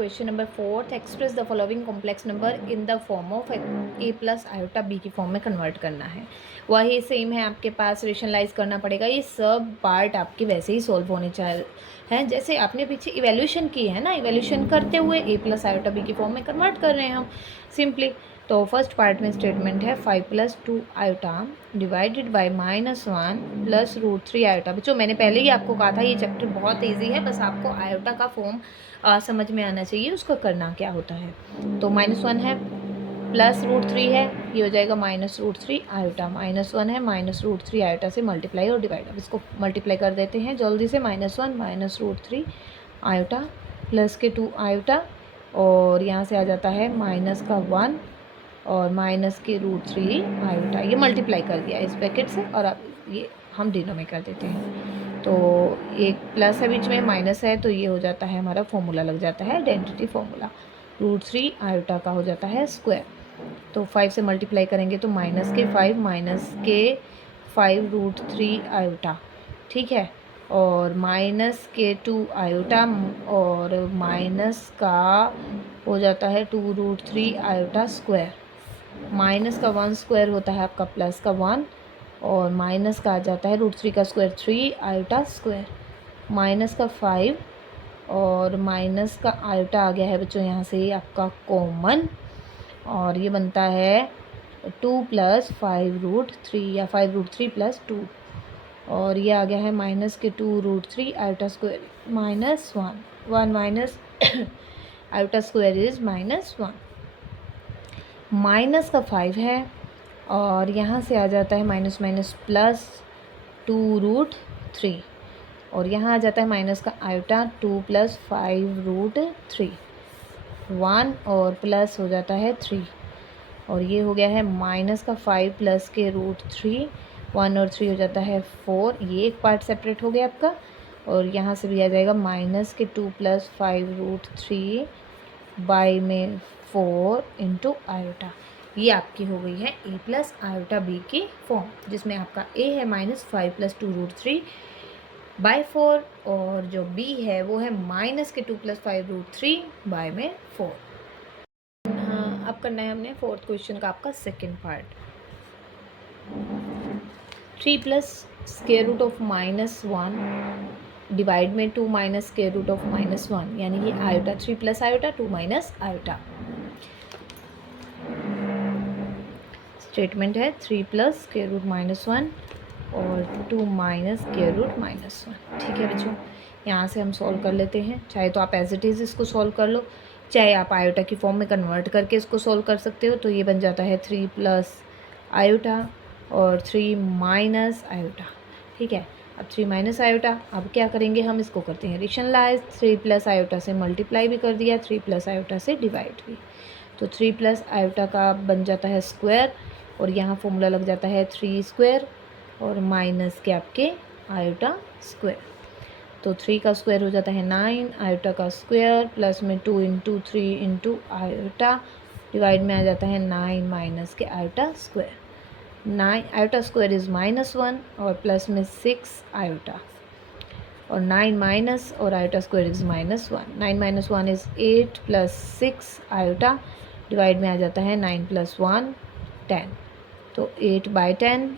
Question number 4 express the following complex number in the form of a plus iota b की form में convert करना है। वही same है, आपके पास रेशनलाइज करना पड़ेगा। ये सब पार्ट आपके वैसे ही सॉल्व होने चाहिए हैं, जैसे आपने पीछे इवेल्यूशन की है ना। इवेल्यूशन करते हुए ए प्लस आयोटा बी की फॉर्म में कन्वर्ट कर रहे हैं हम सिंपली। तो फर्स्ट पार्ट में स्टेटमेंट है 5 + 2 आयोटा डिवाइडेड बाय -1 + √3 आयोटा। बच्चों मैंने पहले ही आपको कहा था ये चैप्टर बहुत ईजी है, बस आपको आयोटा का फॉर्म समझ में आना चाहिए उसको करना क्या होता है। तो -1 है प्लस √3 है, ये हो जाएगा -√3 आयोटा। -1 है -√3 आयोटा से मल्टीप्लाई और डिवाइड। अब इसको मल्टीप्लाई कर देते हैं जल्दी से। -1 -√3 आयोटा प्लस के 2 आयोटा और यहाँ से आ जाता है माइनस का 1 और माइनस के √3 आयोटा। ये मल्टीप्लाई कर दिया इस ब्रैकेट से और अब ये हम डिनो में कर देते हैं। तो एक प्लस है बीच में, माइनस है, तो ये हो जाता है हमारा फॉर्मूला लग जाता है आइडेंटिटी फॉर्मूला। √3 आयोटा का हो जाता है स्क्वायर। तो 5 से मल्टीप्लाई करेंगे तो -5 -5 √3 आयोटा, ठीक है। और -2 आयोटा और माइनस का हो जाता है 2√3 आयोटा स्क्वायर। माइनस का 1 स्क्वायर होता है आपका प्लस का 1 और माइनस का आ जाता है √3 का स्क्वायर 3 आयोटा स्क्वायर। माइनस का 5 और माइनस का आयोटा आ गया है बच्चों यहाँ से आपका कॉमन और ये बनता है 2 + 5√3 या 5√3 + 2 और ये आ गया है माइनस के 2√3 iota square -1 1 minus iota square is -1। Minus का 5 है और यहाँ से आ जाता है माइनस माइनस प्लस 2√3 और यहाँ आ जाता है माइनस का आयोटा 2 + 5√3 1 और प्लस हो जाता है 3 और ये हो गया है माइनस का 5 प्लस के √3 1 और 3 हो जाता है 4। ये एक पार्ट सेपरेट हो गया आपका और यहाँ से भी आ जाएगा माइनस के 2 + 5√3 बाई में 4 इंटू आयोटा। ये आपकी हो गई है ए प्लस आयोटा बी की फॉर्म, जिसमें आपका ए है -5 + 2√3 बाई 4 और जो बी है वो है माइनस के 2 + 5√3 बाई में 4। हाँ, अब करना है हमने फोर्थ क्वेश्चन का आपका सेकेंड पार्ट। 3 + (-1) डिवाइड में 2 - (-1) यानी ये आयोटा 3 + आयोटा 2 - आयोटा। स्टेटमेंट है 3 + (-1) और 2 - (-1). ठीक है बच्चों, यहाँ से हम सॉल्व कर लेते हैं। चाहे तो आप एज इट इज़ इसको सॉल्व कर लो, चाहे आप आयोटा की फॉर्म में कन्वर्ट करके इसको सॉल्व कर सकते हो। तो ये बन जाता है 3 + आयोटा और 3 - आयोटा, ठीक है। अब 3 - आयोटा, अब क्या करेंगे हम इसको करते हैं रेशनलाइज। 3 + आयोटा से मल्टीप्लाई भी कर दिया, 3 + आयोटा से डिवाइड भी। तो 3 + आयोटा का बन जाता है स्क्वायर और यहाँ फॉर्मूला लग जाता है 3 स्क्वायर और माइनस के आपके आयोटा स्क्वायर। तो 3 का स्क्वायर हो जाता है 9 आयोटा का स्क्वायर प्लस में 2 × 3 × आयोटा डिवाइड में आ जाता है 9 माइनस के iota square. 9 iota square is -1 और प्लस में 6 आयोटा और 9 माइनस और iota square is -1। 9 - 1 is 8 plus 6 iota divide में आ जाता है 9 + 1 10। तो 8/10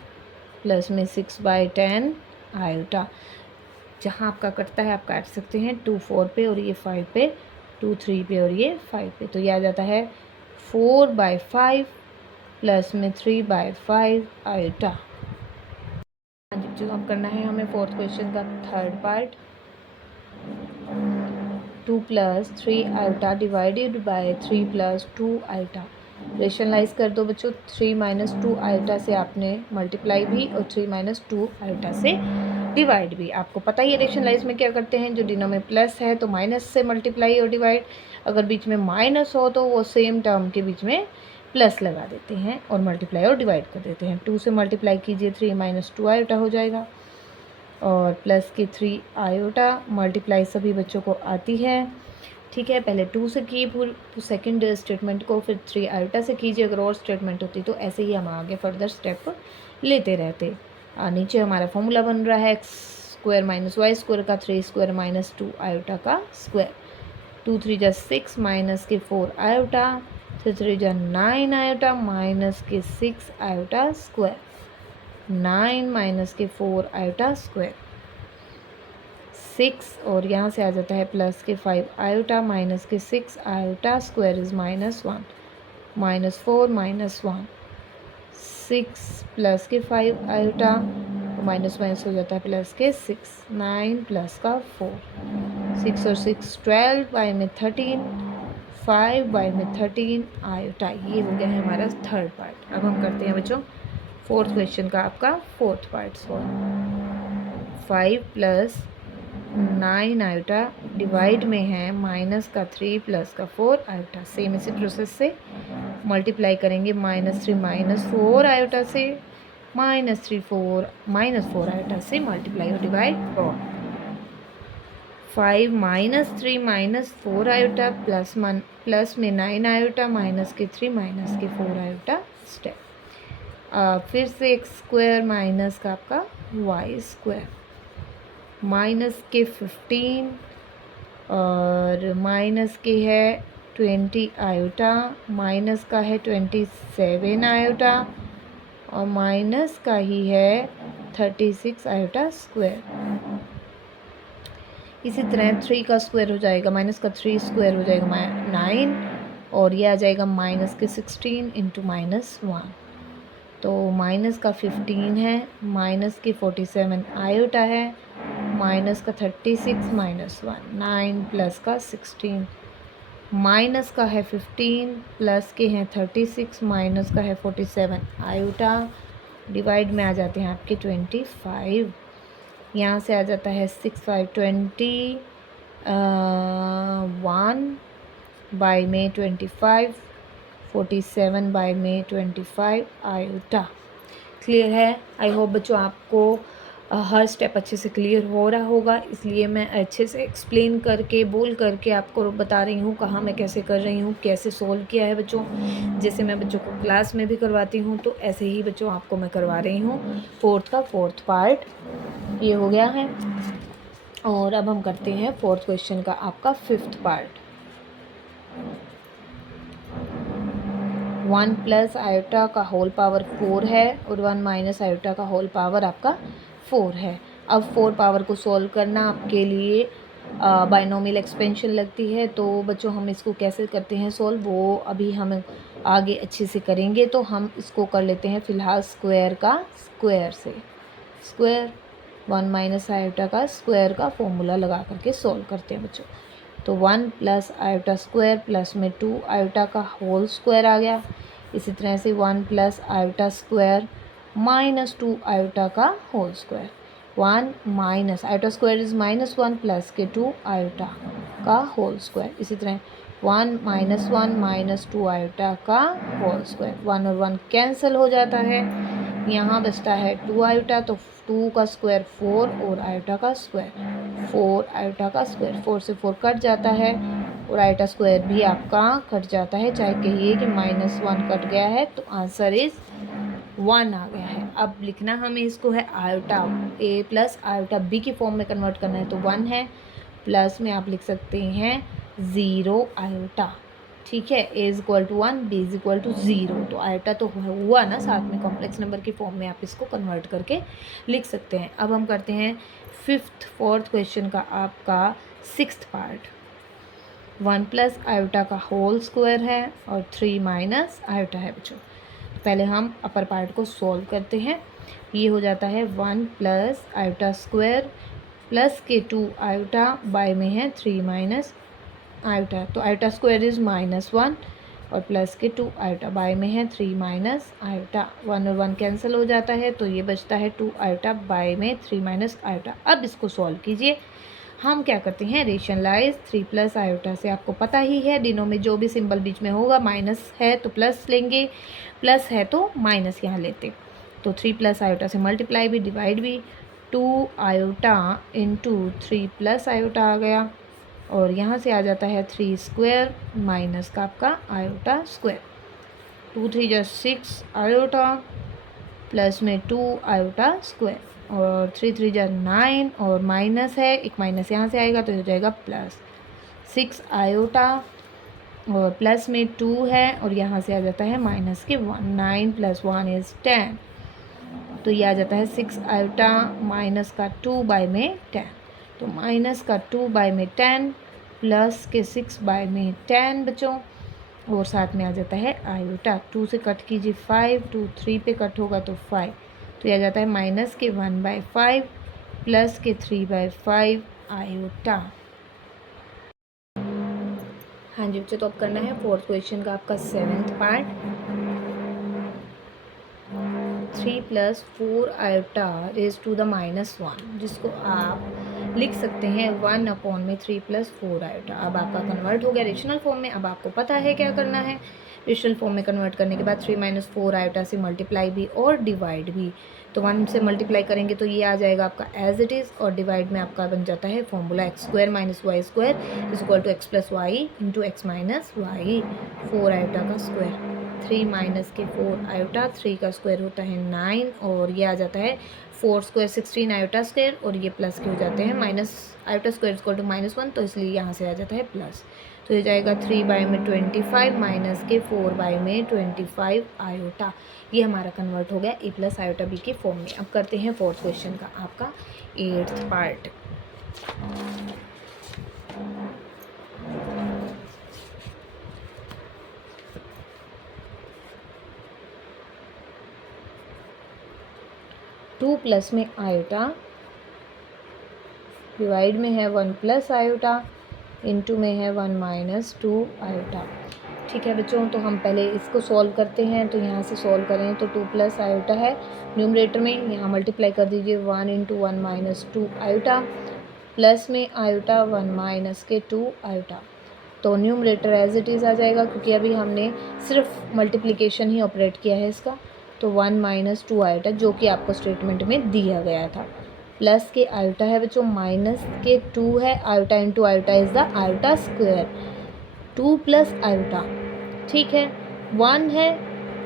प्लस में 6/10 आयोटा। जहाँ आपका कटता है आप काट सकते हैं 2 4 पे और ये 5 पे, 2 3 पे और ये 5 पे। तो ये आ जाता है 4/5 प्लस में 3/5 आयोटा। हाँ जी, जो अब करना है हमें फोर्थ क्वेश्चन का third part. 2 + 3 iota divided by 3 + 2 iota. Rationalise कर दो बच्चों। 3 - 2 आयोटा से आपने मल्टीप्लाई भी और 3 - 2 आयोटा से डिवाइड भी। आपको पता ही है रेशनलाइज में क्या करते हैं, जो डिनो में प्लस है तो माइनस से मल्टीप्लाई और डिवाइड, अगर बीच में माइनस हो तो वो सेम टर्म के बीच में प्लस लगा देते हैं और मल्टीप्लाई और डिवाइड कर देते हैं। 2 से मल्टीप्लाई कीजिए 3 - 2 आयोटा हो जाएगा और प्लस के 3 आयोटा। मल्टीप्लाई सभी बच्चों को आती है, ठीक है। पहले 2 से किए पूरी सेकंड स्टेटमेंट को, फिर 3 आयोटा से कीजिए अगर और स्टेटमेंट होती तो। ऐसे ही हम आगे फर्दर स्टेप लेते रहते। नीचे हमारा फॉर्मूला बन रहा है x² - y² का 3² - 2 आयोटा का स्क्वायर। 2 3 जा 6 माइनस के 4 आयोटा, 3 3 जा 9 आयोटा माइनस के 6 आयोटा स्क्वायर, 9 माइनस के 4 आयोटा स्क्वायर 6, और यहाँ से आ जाता है प्लस के 5 आयोटा माइनस के 6 आयोटा स्क्वायर इज़ -1, -4 -1 6 प्लस के 5 आयोटा, माइनस माइनस हो जाता है प्लस के 6, 9 प्लस का 4, 6 और 6 12 बाई में 13, 5 बाई में 13 आयोटा। ये हो गया है हमारा थर्ड पार्ट। अब हम करते हैं बच्चों फोर्थ क्वेश्चन का आपका fourth part solve. 5 plus 9 iota divide में है माइनस का 3 प्लस का 4 आयोटा। सेम इसी प्रोसेस से मल्टीप्लाई करेंगे -3 -4 आयोटा से, -3 4 -4 आयोटा से मल्टीप्लाई और डिवाइड और 5 -3 -4 आयोटा प्लस में 9 आयोटा माइनस के 3 माइनस के 4 आयोटा स्टेप। फिर से x स्क्वायर माइनस का आपका y स्क्वायर, माइनस के 15 और माइनस के है 20 आयोटा, माइनस का है 27 आयोटा और माइनस का ही है 36 आयोटा स्क्वायर। इसी तरह 3 का स्क्वायर हो जाएगा, माइनस का 3 स्क्वायर हो जाएगा 9 और ये आ जाएगा माइनस के 16 इंटू -1, तो माइनस का 15 है, माइनस के 47 आयोटा है, माइनस का 36 -1, 9 प्लस का 16, माइनस का है 15 प्लस के हैं 36, माइनस का है 47 आयोटा, डिवाइड में आ जाते हैं आपके 25, यहाँ से आ जाता है 6 5 20 1 बाई में 25, 47 बाई में 25 आयोटा। क्लियर है? आई होप बच्चों आपको हर स्टेप अच्छे से क्लियर हो रहा होगा, इसलिए मैं अच्छे से एक्सप्लेन करके बोल करके आपको बता रही हूँ कहाँ मैं कैसे कर रही हूँ, कैसे सोल्व किया है बच्चों। जैसे मैं बच्चों को क्लास में भी करवाती हूँ तो ऐसे ही बच्चों आपको मैं करवा रही हूँ। फोर्थ का फोर्थ पार्ट ये हो गया है और अब हम करते हैं फोर्थ क्वेश्चन का आपका फिफ्थ पार्ट। 1 प्लस आयोटा का होल पावर 4 है और 1 माइनस आयोटा का होल पावर आपका 4 है। अब 4 पावर को सॉल्व करना आपके लिए बाइनोमियल एक्सपेंशन लगती है, तो बच्चों हम इसको कैसे करते हैं सॉल्व वो अभी हम आगे अच्छे से करेंगे। तो हम इसको कर लेते हैं फ़िलहाल स्क्वायर का स्क्वायर से, स्क्वायर 1 माइनस आयोटा का स्क्वायर का फॉर्मूला लगा करके सॉल्व करते हैं बच्चों। तो 1 प्लस आयोटा स्क्वायर प्लस में 2 आयोटा का होल स्क्वायर आ गया। इसी तरह से 1 plus iota square minus 2 iota का whole square, 1 minus iota square is -1 plus के 2 आयोटा का होल स्क्वायर। इसी तरह 1 माइनस 1 माइनस 2 आयोटा का होल स्क्वायर, 1 और 1 कैंसिल हो जाता है, यहाँ बचता है 2 आयोटा, तो 2 का स्क्वायर 4 और आयोटा का स्क्वायर 4 आयोटा का स्क्वायर, 4 से 4 कट जाता है और आयोटा स्क्वायर भी आपका कट जाता है। चाहे कहिए कि -1 कट गया है तो आंसर इज़ 1 आ गया है। अब लिखना हमें इसको है iota a plus iota b की फॉर्म में कन्वर्ट करना है, तो 1 है, प्लस में आप लिख सकते हैं 0 आयोटा। ठीक है, a is equal to 1, b is equal to 0, तो आयोटा तो हुआ ना, साथ में कॉम्प्लेक्स नंबर की फॉर्म में आप इसको कन्वर्ट करके लिख सकते हैं। अब हम करते हैं फोर्थ क्वेश्चन का आपका सिक्स्थ पार्ट। 1 प्लस आयोटा का होल स्क्वायर है और 3 माइनस आयोटा है बच्चों। पहले हम अपर पार्ट को सॉल्व करते हैं। ये हो जाता है 1 प्लस आयोटा स्क्वायर प्लस के 2 आयोटा बाय में है 3 माइनस आयोटा, तो आयोटा स्क्वायर इज़ -1 और प्लस के 2 आयोटा बाय में है 3 माइनस आयोटा, 1 और 1 कैंसिल हो जाता है, तो ये बचता है 2 आयोटा बाय में 3 माइनस आयोटा। अब इसको सॉल्व कीजिए। हम क्या करते हैं, रेशनलाइज 3 प्लस आयोटा से, आपको पता ही है डिनों में जो भी सिंबल बीच में होगा, माइनस है तो प्लस लेंगे, प्लस है तो माइनस यहाँ लेते, तो 3 प्लस आयोटा से मल्टीप्लाई भी डिवाइड भी, 2 आयोटा इंटू 3 प्लस आयोटा आ गया और यहाँ से आ जाता है 3 स्क्वायर माइनस का आपका आयोटा स्क्वायर, 2 3 जा 6 आयोटा प्लस में 2 आयोटा स्क्वायर और 3 3 जा 9 और माइनस है, एक माइनस यहाँ से आएगा तो हो जाएगा प्लस 6 आयोटा और प्लस में 2 है और यहाँ से आ जाता है माइनस के 1। 9 + 1 इज़ 10, तो ये आ जाता है 6 आयोटा माइनस का 2 बाय में 10, तो माइनस का 2 बाय में 10 प्लस के 6 बाय में 10 बच्चों, और साथ में आ जाता है आयोटा। 2 से कट कीजिए 5, 2 3 पे कट होगा तो 5, तो ये आ जाता है माइनस के 1/5 प्लस के 3/5 आयोटा। हाँ जी बच्चों, तो अब करना है फोर्थ क्वेश्चन का आपका 7th part. 3 + 4 iota raise to the -1, जिसको आप लिख सकते हैं 1/3 + 4 आयोटा। अब आपका कन्वर्ट हो गया रेशनल फॉर्म में। अब आपको पता है क्या करना है। रेशनल फॉर्म में कन्वर्ट करने के बाद 3 - 4 आयोटा से मल्टीप्लाई भी और डिवाइड भी। तो 1 से मल्टीप्लाई करेंगे तो ये आ जाएगा आपका एज इट इज़, और डिवाइड में आपका बन जाता है formula x² - y² = x + y × x - y, 4 iota का स्क्वायर। 3 माइनस के 4 आयोटा, 3 का स्क्वायर होता है 9, और ये आ जाता है 4² 16 आयोटा स्क्वायर, और ये प्लस के हो जाते हैं माइनस आयोटा स्क्वायर = -1, तो इसलिए यहाँ से आ जाता है प्लस। तो ये जाएगा 3 बाय में 25 माइनस के 4 बाय में 25 आयोटा। ये हमारा कन्वर्ट हो गया a + आयोटा b के फॉर्म में। अब करते हैं फोर्थ क्वेश्चन का आपका 8th पार्ट। टू प्लस में आयोटा, डिवाइड में है 1 + आयोटा, इनटू में है 1 - 2 आयोटा। ठीक है बच्चों, तो हम पहले इसको सॉल्व करते हैं। तो यहाँ से सॉल्व करें तो 2 + आयोटा है न्यूमरेटर में, यहाँ मल्टीप्लाई कर दीजिए 1 × 1 - 2 आयोटा, प्लस में आयोटा 1 - के 2 आयोटा। तो न्यूमरेटर एज इट इज़ आ जाएगा, क्योंकि अभी हमने सिर्फ मल्टीप्लिकेशन ही ऑपरेट किया है इसका। तो 1 - 2 आयोटा, जो कि आपको स्टेटमेंट में दिया गया था। प्लस के आयोटा है बच्चों, माइनस के 2 है, iota into iota is the iota square. 2 + iota, ठीक है, 1 है,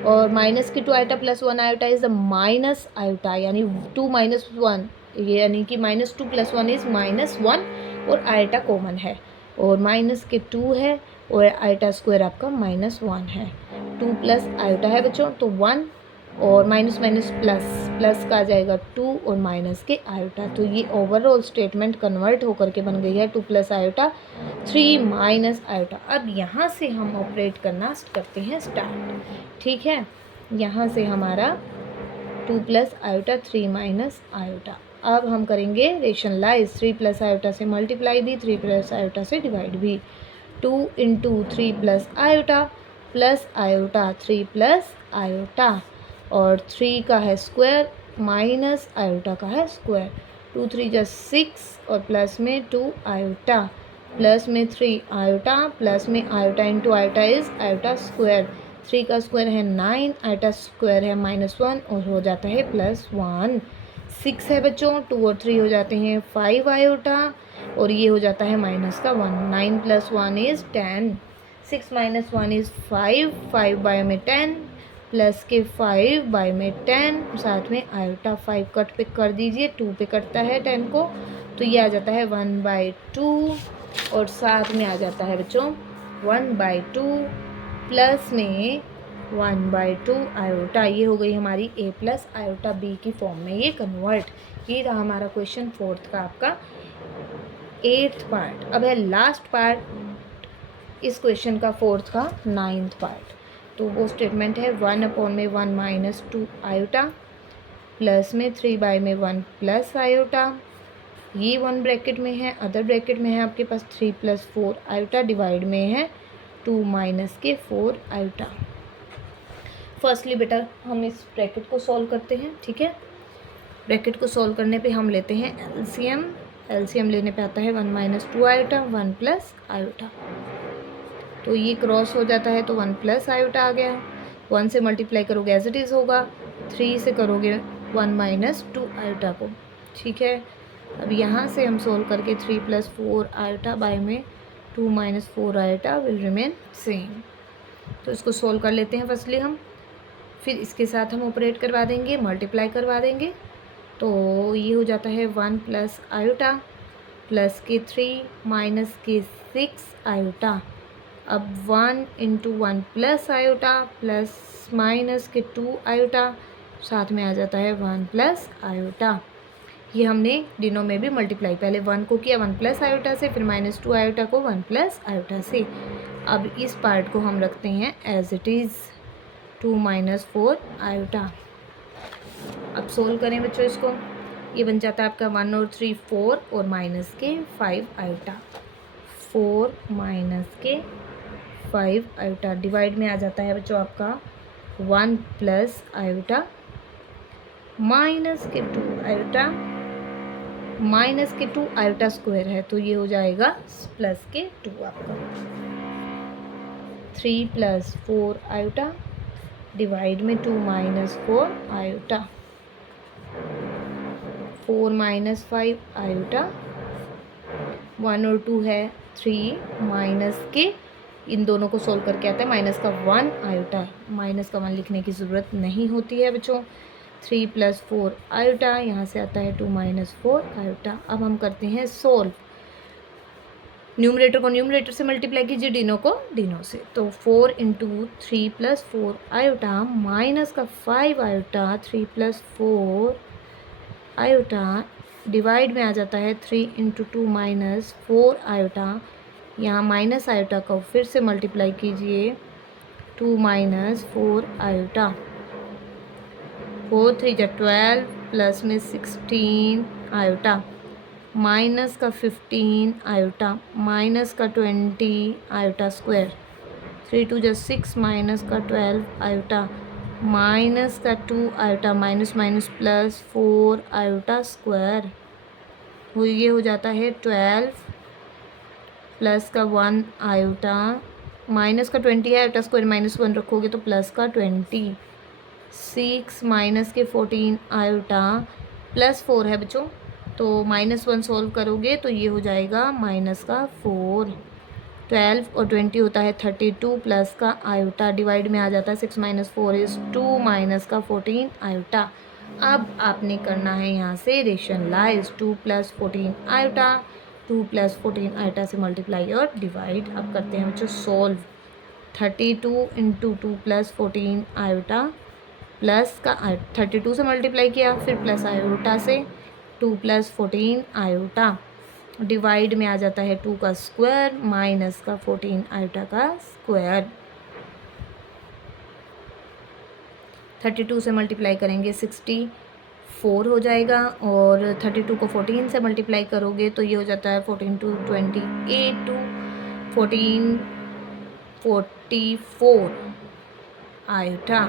और माइनस के 2 iota plus 1 iota is the minus iota, यानी 2 - 1, यानी कि -2 + 1 इज़ -1, और आयोटा कॉमन है, और माइनस के 2 है, और आयोटा स्क्वायर आपका -1 है। 2 + आयोटा है बच्चों, तो 1, और माइनस माइनस प्लस, प्लस का आ जाएगा 2, और माइनस के आयोटा। तो ये ओवरऑल स्टेटमेंट कन्वर्ट होकर के बन गई है 2 + आयोटा 3 माइनस आयोटा। अब यहाँ से हम ऑपरेट करना करते हैं स्टार्ट। ठीक है, यहाँ से हमारा 2 + आयोटा 3 माइनस आयोटा। अब हम करेंगे रेशनलाइज, 3 + आयोटा से मल्टीप्लाई भी, 3 + आयोटा से डिवाइड भी। 2 × 3 + आयोटा प्लस आयोटा 3 + आयोटा, और 3 का है स्क्वायर माइनस आयोटा का है स्क्वायर। 2 × 3 = 6, और प्लस में 2 आयोटा, प्लस में 3 आयोटा, प्लस में iota into iota is iota square. 3 का स्क्वायर है 9, आयोटा स्क्वायर है -1, और हो जाता है +1। 6 है बच्चों, 2 और 3 हो जाते हैं 5 आयोटा, और ये हो जाता है -1। 9 + 1 इज़ 10, 6 - 1 इज़ 5, 5 बाय में 10, प्लस के 5 बाय में 10, साथ में आयोटा 5 कट पे कर दीजिए, 2 पे कटता है 10 को, तो ये आ जाता है 1/2, और साथ में आ जाता है बच्चों 1/2 प्लस में 1/2 आयोटा। ये हो गई हमारी a + आयोटा b की फॉर्म में ये कन्वर्ट। ये रहा हमारा क्वेश्चन 4th का आपका 8th पार्ट। अब है लास्ट पार्ट इस क्वेश्चन का 4th का 9th पार्ट। तो वो स्टेटमेंट है 1/1 - 2 आयोटा, प्लस में 3 बाय में 1 + आयोटा, ये 1 ब्रैकेट में है, अदर ब्रैकेट में है आपके पास 3 + 4 आयोटा, डिवाइड में है 2 - के 4 आयोटा। फर्स्टली बेटा हम इस ब्रैकेट को सॉल्व करते हैं। ठीक है, ब्रैकेट को सॉल्व करने पे हम लेते हैं एलसीएम। एलसीएम लेने पे आता है 1 - 2 आयोटा 1 + आयोटा, तो ये क्रॉस हो जाता है, तो 1 + आयोटा आ गया। 1 से मल्टीप्लाई करोगे एज इट इज़ होगा, 3 से करोगे 1 - 2 आयोटा को। ठीक है, अब यहाँ से हम सोल्व करके 3 + 4 आयोटा बाय में 2 - 4 आयोटा विल रिमेन सेम। तो इसको सोल्व कर लेते हैं फर्स्टली हम, फिर इसके साथ हम ऑपरेट करवा देंगे, मल्टीप्लाई करवा देंगे। तो ये हो जाता है 1 + आयोटा, प्लस के 3 माइनस के 6 आयोटा। अब 1 into 1 plus iota plus minus के 2 आयोटा, साथ में आ जाता है 1 प्लस आयोटा। ये हमने डिनो में भी मल्टीप्लाई, पहले 1 को किया 1 प्लस आयोटा से, फिर -2 आयोटा को 1 प्लस आयोटा से। अब इस पार्ट को हम रखते हैं एज इट इज़ 2 - 4 आयोटा। अब सोल्व करें बच्चों इसको, ये बन जाता है आपका 1 और 3 4 और माइनस के 5 आयोटा, 4 माइनस के 5 आयोटा। डिवाइड में आ जाता है बच्चों आपका 1 प्लस आयोटा माइनस के 2 आयोटा, माइनस के 2 आयोटा स्क्वायर है तो ये हो जाएगा प्लस के 2 आपका। 3 प्लस 4 आयोटा डिवाइड में 2 माइनस 4 आयोटा, 4 माइनस 5 आयोटा, 1 और 2 है 3 माइनस के, इन दोनों को सोल्व करके आता है माइनस का 1 आयोटा। माइनस का 1 लिखने की ज़रूरत नहीं होती है बच्चों। 3 प्लस 4 आयोटा, यहाँ से आता है 2 माइनस 4 आयोटा। अब हम करते हैं सोल्व। न्यूमरेटर को न्यूमरेटर से मल्टीप्लाई कीजिए, डिनो को डिनो से। तो 4 इंटू 3 प्लस 4 आयोटा माइनस का 5 आयोटा, 3 प्लस 4 आयोटा डिवाइड में आ जाता है 3 इंटू 2 माइनस 4 आयोटा। यहाँ माइनस आयोटा को फिर से मल्टीप्लाई कीजिए, 2 माइनस 4 आयोटा। 4 3 जा 12 प्लस में 16 आयोटा, माइनस का 15 आयोटा, माइनस का 20 आयोटा स्क्वायर, 3 2 जा 6 माइनस का 12 आयोटा, माइनस का 2 iota, minus minus plus 4 iota square. ये हो जाता है 12 प्लस का 1 आयोटा, माइनस का 20 है आयोटा स्क्वायर, -1 रखोगे तो प्लस का 20, 6 माइनस के 14 आयोटा प्लस 4 है बच्चों, तो -1 सोल्व करोगे तो ये हो जाएगा माइनस का 4। 12 और 20 होता है 32 प्लस का आयोटा, डिवाइड में आ जाता है 6 माइनस 4 इज़ 2 माइनस का 14 आयोटा। अब आपने करना है यहाँ से rationalise, 2 plus 14 iota, 2 plus 14 iota से मल्टीप्लाई और डिवाइड। अब करते हैं बच्चों solve. 32 into 2 plus 14 iota plus का 32 से मल्टीप्लाई किया, फिर प्लस आयोटा से 2 प्लस 14 आयोटा, डिवाइड में आ जाता है 2 का स्क्वायर माइनस का 14 आयोटा का स्क्वायर। 32 से मल्टीप्लाई करेंगे 64 हो जाएगा, और 32 को 14 से मल्टीप्लाई करोगे तो ये हो जाता है 14 टू 28 टू 14 44 आयोटा।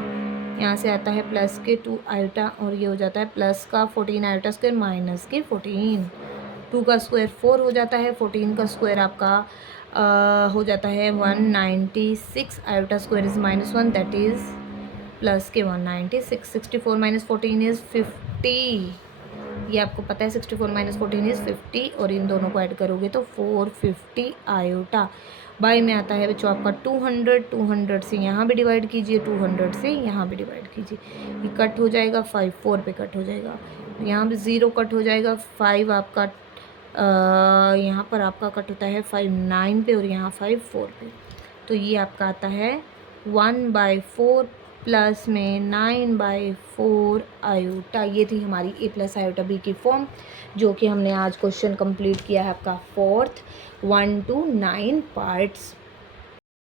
यहाँ से आता है प्लस के 2 आयोटा, और ये हो जाता है प्लस का 14 आयोटा स्क्वायर माइनस के 14। 2 का स्क्वायर 4 हो जाता है, 14 का स्क्वायर आपका हो जाता है 196 iota square is -1 that is plus के 196। 64 माइनस 14 इज़ 50, ये आपको पता है 64 माइनस 14 इज़ 50, और इन दोनों को ऐड करोगे तो 450 आयोटा। बाई में आता है बच्चों आपका 200, 200 से यहाँ भी डिवाइड कीजिए, 200 से यहाँ भी डिवाइड कीजिए, ये कट हो जाएगा 5 4 पे कट हो जाएगा, यहाँ भी 0 कट हो जाएगा, 5 आपका यहाँ पर आपका कट होता है 5 9 पे, और यहाँ 5 4 पे, तो ये आपका आता है 1/4 प्लस में 9/4 आयोटा। ये थी हमारी a प्लस आयोटा b की फॉर्म, जो कि हमने आज क्वेश्चन कंप्लीट किया है आपका 4th 1 to 9 पार्ट्स।